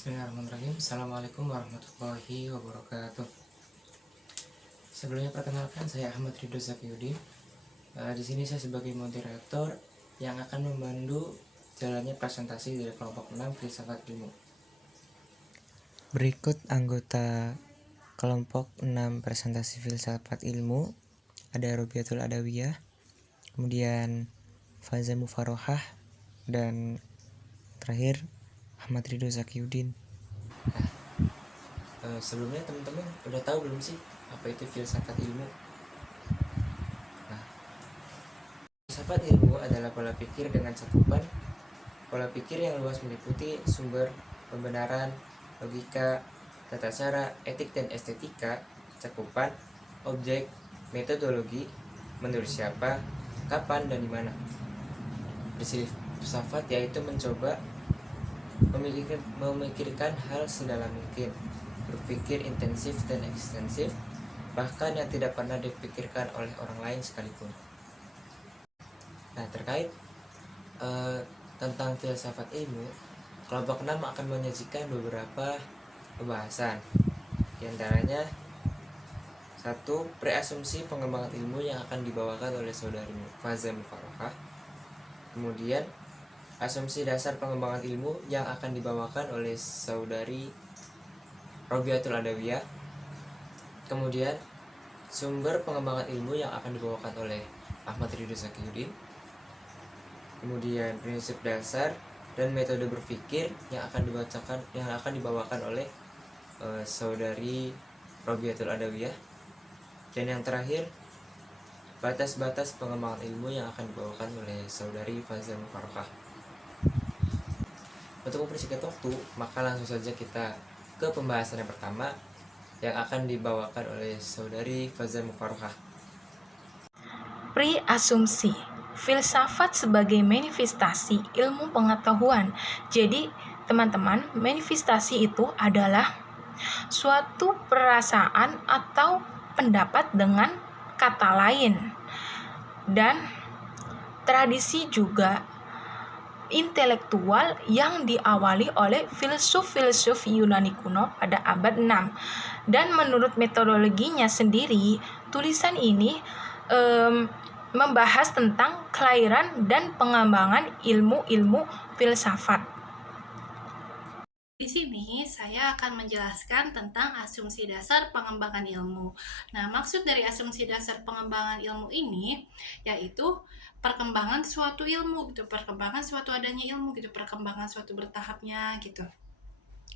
Bismillahirrahmanirrahim. Assalamualaikum warahmatullahi wabarakatuh. Sebelumnya perkenalkan, saya Ahmad Ridho Zakiuddin. Di sini saya sebagai moderator yang akan memandu jalannya presentasi dari kelompok 6 Filsafat Ilmu. Berikut anggota kelompok 6 presentasi Filsafat Ilmu. Ada Robiatul Adawiyah, kemudian Faza Mufarohah, dan terakhir Ahmad Ridho Zakiuddin. Sebelumnya teman-teman udah tahu belum sih apa itu filsafat ilmu? Nah, filsafat ilmu adalah pola pikir dengan cakupan pola pikir yang luas meliputi sumber, pembenaran, logika, tata cara, etik dan estetika, cakupan, objek, metodologi, menurut siapa, kapan dan di mana. Definisi filsafat yaitu mencoba memikirkan hal sedalam mungkin, berpikir intensif dan ekstensif, bahkan yang tidak pernah dipikirkan oleh orang lain sekalipun. Nah, terkait tentang filsafat ilmu, kelompok 6 akan menyajikan beberapa pembahasan. Di antaranya, 1. Preasumsi pengembangan ilmu yang akan dibawakan oleh saudari Faza Mufarohah. Kemudian, asumsi dasar pengembangan ilmu yang akan dibawakan oleh saudari Robiatul Adawiyah. Kemudian sumber pengembangan ilmu yang akan dibawakan oleh Ahmad Ridho Zakiuddin. Kemudian prinsip dasar dan metode berpikir yang akan dibawakan oleh saudari Robiatul Adawiyah. Dan yang terakhir, batas-batas pengembangan ilmu yang akan dibawakan oleh saudari Faza Mufarohah. Untuk mempersingkat waktu, maka langsung saja kita ke pembahasan yang pertama yang akan dibawakan oleh saudari Faza Mufarohah. Preasumsi filsafat sebagai manifestasi ilmu pengetahuan. Jadi, teman-teman, manifestasi itu adalah suatu perasaan atau pendapat dengan kata lain. Dan tradisi juga intelektual yang diawali oleh filsuf-filsuf Yunani kuno pada abad 6. Dan menurut metodologinya sendiri, tulisan ini membahas tentang kelahiran dan pengembangan ilmu-ilmu filsafat. Di sini saya akan menjelaskan tentang asumsi dasar pengembangan ilmu. Nah, maksud dari asumsi dasar pengembangan ilmu ini yaitu perkembangan suatu ilmu gitu, perkembangan suatu adanya ilmu gitu, perkembangan suatu bertahapnya gitu.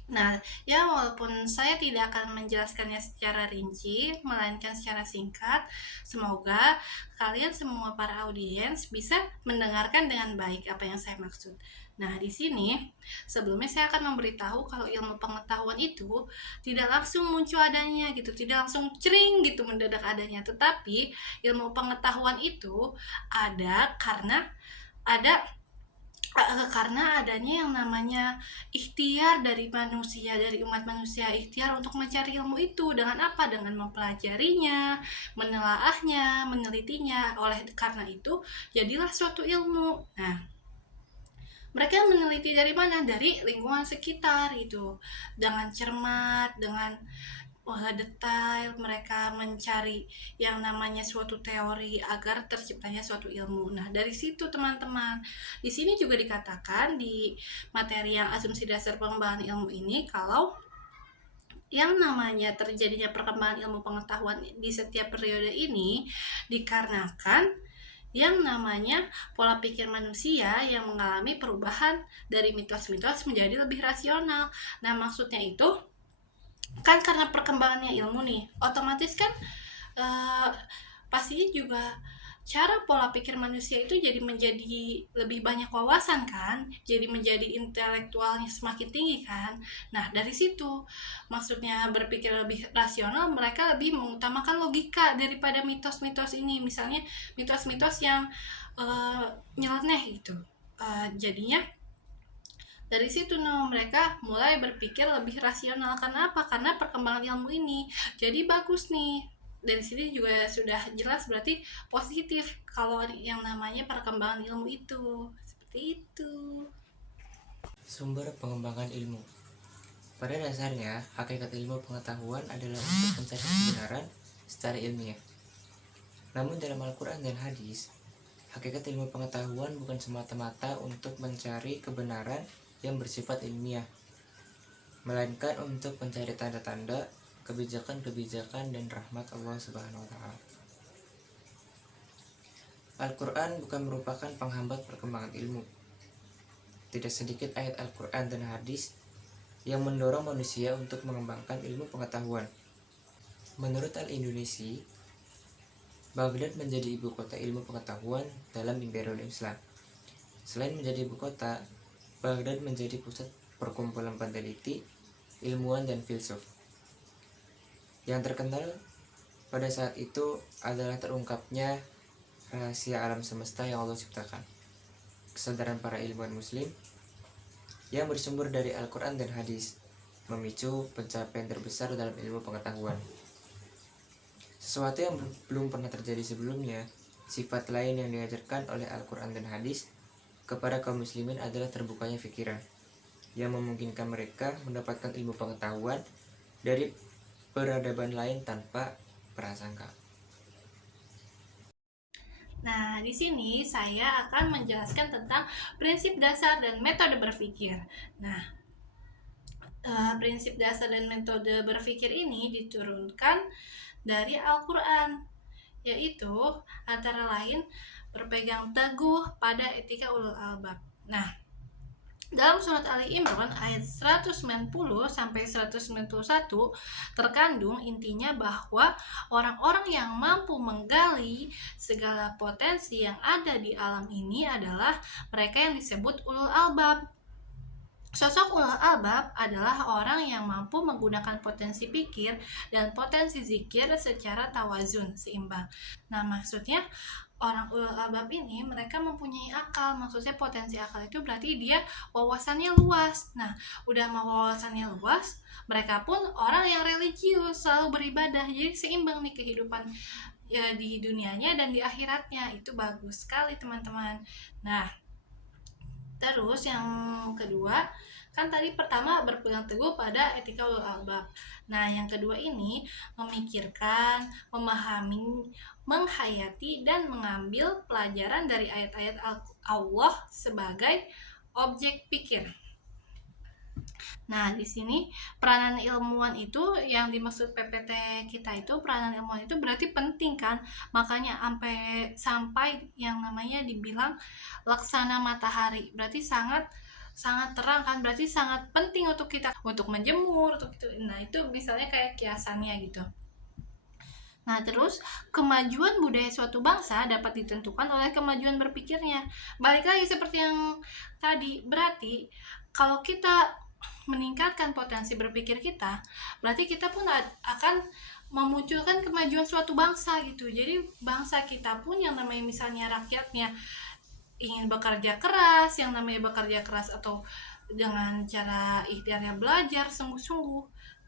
Nah, ya walaupun saya tidak akan menjelaskannya secara rinci, melainkan secara singkat, semoga kalian semua para audiens bisa mendengarkan dengan baik apa yang saya maksud. Nah, di sini sebelumnya saya akan memberitahu kalau ilmu pengetahuan itu tidak langsung muncul adanya gitu, tidak langsung cering gitu mendadak adanya, tetapi ilmu pengetahuan itu ada karena adanya yang namanya ikhtiar dari manusia, dari umat manusia, ikhtiar untuk mencari ilmu itu dengan apa? Dengan mempelajarinya, menelaahnya, menelitinya. Oleh karena itu, jadilah suatu ilmu. Nah, mereka meneliti dari mana? Dari lingkungan sekitar gitu. Dengan cermat, dengan detail mereka mencari yang namanya suatu teori agar terciptanya suatu ilmu. Nah, dari situ teman-teman. Di sini juga dikatakan di materi yang asumsi dasar pengembangan ilmu ini kalau yang namanya terjadinya perkembangan ilmu pengetahuan di setiap periode ini dikarenakan yang namanya pola pikir manusia yang mengalami perubahan dari mitos-mitos menjadi lebih rasional. Nah, maksudnya itu kan karena perkembangannya ilmu nih, otomatis kan pastinya juga cara pola pikir manusia itu jadi menjadi lebih banyak wawasan kan, jadi menjadi intelektualnya semakin tinggi kan. Nah, dari situ maksudnya berpikir lebih rasional, mereka lebih mengutamakan logika daripada mitos-mitos ini, misalnya mitos-mitos yang nyeleneh gitu. Jadinya dari situ mereka mulai berpikir lebih rasional. Karena apa? Karena perkembangan ilmu ini. Jadi bagus nih. Dari sini juga sudah jelas berarti positif kalau yang namanya perkembangan ilmu itu. Seperti itu. Sumber pengembangan ilmu. Pada dasarnya, hakikat ilmu pengetahuan adalah untuk mencari kebenaran secara ilmiah. Namun dalam Al-Quran dan hadis, hakikat ilmu pengetahuan bukan semata-mata untuk mencari kebenaran yang bersifat ilmiah, melainkan untuk mencari tanda-tanda, kebijakan-kebijakan, dan rahmat Allah Subhanahu wa Ta'ala. Al-Quran bukan merupakan penghambat perkembangan ilmu. Tidak sedikit ayat Al-Quran dan hadis yang mendorong manusia untuk mengembangkan ilmu pengetahuan. Menurut Al-Indonesi, Baghdad menjadi ibu kota ilmu pengetahuan dalam Imperium Islam. Selain menjadi ibu kota, Baghdad menjadi pusat perkumpulan peneliti, ilmuwan, dan filsuf. Yang terkenal pada saat itu adalah terungkapnya rahasia alam semesta yang Allah ciptakan, kesadaran para ilmuwan muslim yang bersumber dari Al-Quran dan hadis, memicu pencapaian terbesar dalam ilmu pengetahuan. Sesuatu yang belum pernah terjadi sebelumnya, sifat lain yang diajarkan oleh Al-Quran dan hadis kepada kaum muslimin adalah terbukanya pikiran, yang memungkinkan mereka mendapatkan ilmu pengetahuan dari peradaban lain tanpa prasangka. Nah, di sini saya akan menjelaskan tentang prinsip dasar dan metode berpikir. Nah, prinsip dasar dan metode berpikir ini diturunkan dari Al-Quran, yaitu antara lain berpegang teguh pada etika ulul albab. Nah, dalam surat Ali Imran ayat 190 sampai 191 terkandung intinya bahwa orang-orang yang mampu menggali segala potensi yang ada di alam ini adalah mereka yang disebut ulul albab. Sosok ulul albab adalah orang yang mampu menggunakan potensi pikir dan potensi zikir secara tawazun, seimbang. Nah, maksudnya orang ulul albab ini mereka mempunyai akal. Maksudnya potensi akal itu berarti dia wawasannya luas. Nah, udah mau wawasannya luas, mereka pun orang yang religius, selalu beribadah. Jadi seimbang nih kehidupan ya di dunianya dan di akhiratnya. Itu bagus sekali, teman-teman. Nah, terus yang kedua, kan tadi pertama berpegang teguh pada etika ulul albab. Nah, yang kedua ini memikirkan, memahami, menghayati, dan mengambil pelajaran dari ayat-ayat Allah sebagai objek pikir. Nah, di sini peranan ilmuwan itu yang dimaksud PPT kita itu, peranan ilmuwan itu berarti penting kan? Makanya sampai yang namanya dibilang laksana matahari. Berarti sangat terang kan? Berarti sangat penting untuk kita untuk menjemur, untuk itu. Nah, itu misalnya kayak kiasannya gitu. Nah, terus kemajuan budaya suatu bangsa dapat ditentukan oleh kemajuan berpikirnya. Balik lagi seperti yang tadi, berarti kalau kita meningkatkan potensi berpikir kita, berarti kita pun akan memunculkan kemajuan suatu bangsa gitu. Jadi bangsa kita pun yang namanya misalnya rakyatnya ingin bekerja keras, yang namanya bekerja keras atau dengan cara ikhtiarnya belajar sungguh-sungguh.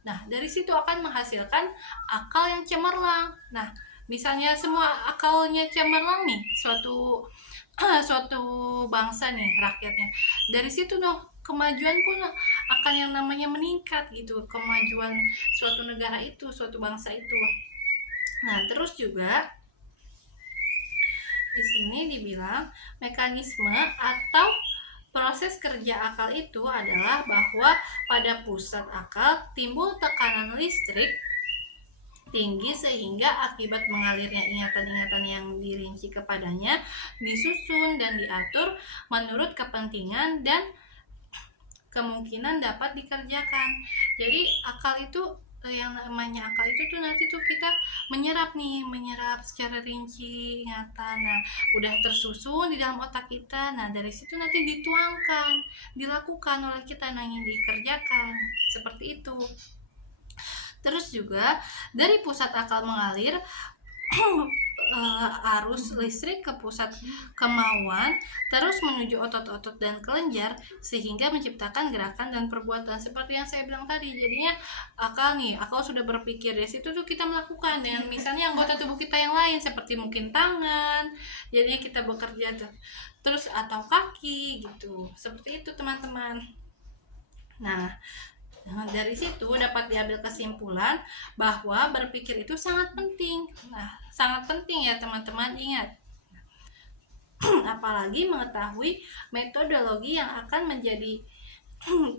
Nah, dari situ akan menghasilkan akal yang cemerlang. Nah, misalnya semua akalnya cemerlang nih, suatu bangsa nih rakyatnya. Dari situ dong kemajuan pun akan yang namanya meningkat gitu, kemajuan suatu negara itu, suatu bangsa itu. Nah, terus juga di sini dibilang mekanisme atau proses kerja akal itu adalah bahwa pada pusat akal timbul tekanan listrik tinggi sehingga akibat mengalirnya ingatan-ingatan yang dirinci kepadanya disusun dan diatur menurut kepentingan dan kemungkinan dapat dikerjakan. Jadi akal itu yang namanya akal itu tuh nanti tuh kita menyerap secara rinci ingatan. Nah, udah tersusun di dalam otak kita. Nah, dari situ nanti dituangkan, dilakukan oleh kita, ingin dikerjakan seperti itu. Terus juga dari pusat akal mengalir arus listrik ke pusat kemauan terus menuju otot-otot dan kelenjar sehingga menciptakan gerakan dan perbuatan seperti yang saya bilang tadi. Jadinya akal sudah berpikir, dari situ tuh kita melakukan dengan misalnya anggota tubuh kita yang lain seperti mungkin tangan, jadinya kita bekerja terus atau kaki gitu, seperti itu teman-teman. Nah, dengan dari situ dapat diambil kesimpulan bahwa berpikir itu sangat penting. Nah, sangat penting ya teman-teman, ingat. Apalagi mengetahui metodologi yang akan menjadi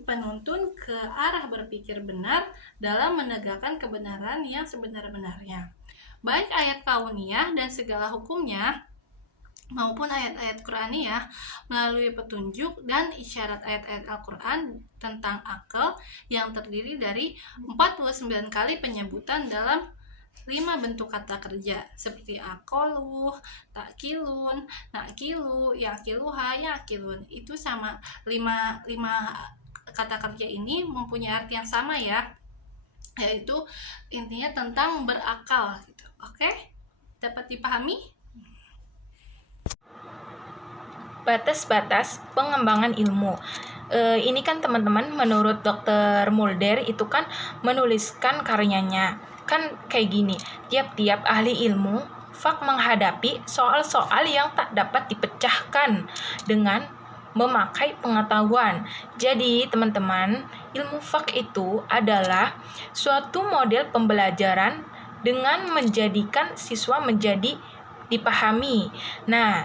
penuntun ke arah berpikir benar dalam menegakkan kebenaran yang sebenar-benarnya. Baik ayat kauniyah dan segala hukumnya maupun ayat-ayat Qur'aniyah melalui petunjuk dan isyarat ayat-ayat Al-Quran tentang akal yang terdiri dari 49 kali penyebutan dalam 5 bentuk kata kerja seperti akolu, takilun, nakilu, yakiluha, yakilun. Itu sama 5 kata kerja ini mempunyai arti yang sama ya, yaitu intinya tentang berakal gitu. Oke? Dapat dipahami? Batas-batas pengembangan ilmu. Ini kan teman-teman, menurut Dr. Mulder itu kan menuliskan karyanya. Kan kayak gini, tiap-tiap ahli ilmu fak menghadapi soal-soal yang tak dapat dipecahkan dengan memakai pengetahuan. Jadi teman-teman, ilmu fak itu adalah suatu model pembelajaran dengan menjadikan siswa menjadi dipahami. Nah,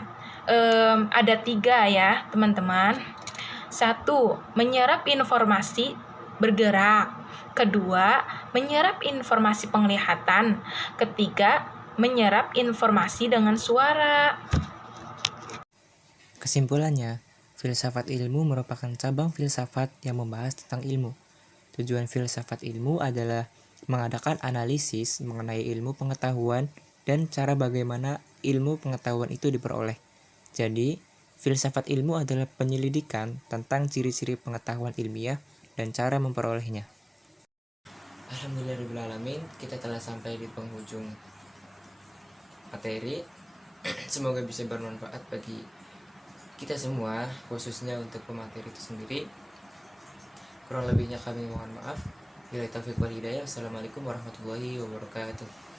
ada 3 ya teman-teman. 1, menyerap informasi bergerak. 2, menyerap informasi penglihatan. 3, menyerap informasi dengan suara. Kesimpulannya, filsafat ilmu merupakan cabang filsafat yang membahas tentang ilmu. Tujuan filsafat ilmu adalah mengadakan analisis mengenai ilmu pengetahuan dan cara bagaimana ilmu pengetahuan itu diperoleh. Jadi, filsafat ilmu adalah penyelidikan tentang ciri-ciri pengetahuan ilmiah dan cara memperolehnya. Alhamdulillahirrahmanirrahim, kita telah sampai di penghujung materi. Semoga bisa bermanfaat bagi kita semua, khususnya untuk pemateri itu sendiri. Kurang lebihnya kami mohon maaf. Bila taufiq wal hidayah. Wassalamualaikum warahmatullahi wabarakatuh.